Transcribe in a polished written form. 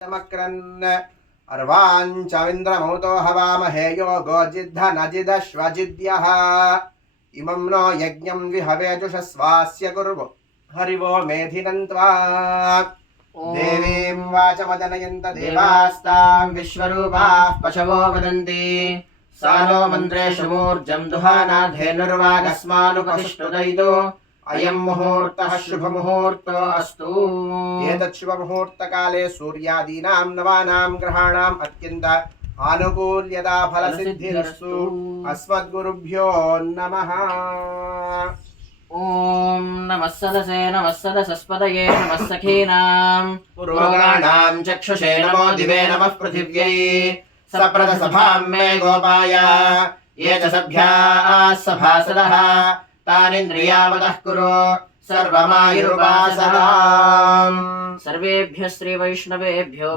मक्रन् अर्वाञ्चविन्द्रमौतो हवामहे योगो जिद्धनजिदश्वजिद्यः इमं नो यज्ञं विहवेजुषस्वास्य कुर्वो हरिवो मेधिनन्त्वा देवीं वाचमदनयन्त देवास्तां विश्वरूपाः पशवो वदन्ति सा नो मन्त्रेषु मूर्जं दुहाना धेनुर्वागस्मानुपतिष्ठुदयितो अयं मुहूर्तः शुभमुहूर्तो अस्तु। एतत् शुभमुहूर्तकाले सूर्यादीनां नवानां ग्रहाणाम् अत्यन्त आनुकूल्यता फलसिद्धिरस्तु। अस्मद्गुरुभ्यो नमः। ओम नमः सदसे नमः सदसस्पतये नमः सखीनां पुरोगाणां चक्षुषे नमो दिवे नमः पृथिव्यै सप्रदसभां मे गोपाय ये च सभ्याः सभासदः तानिन्द्रियावतः कुरु सर्वमायुर्वासनाम्। सर्वेभ्यः श्री वैष्णवेभ्यो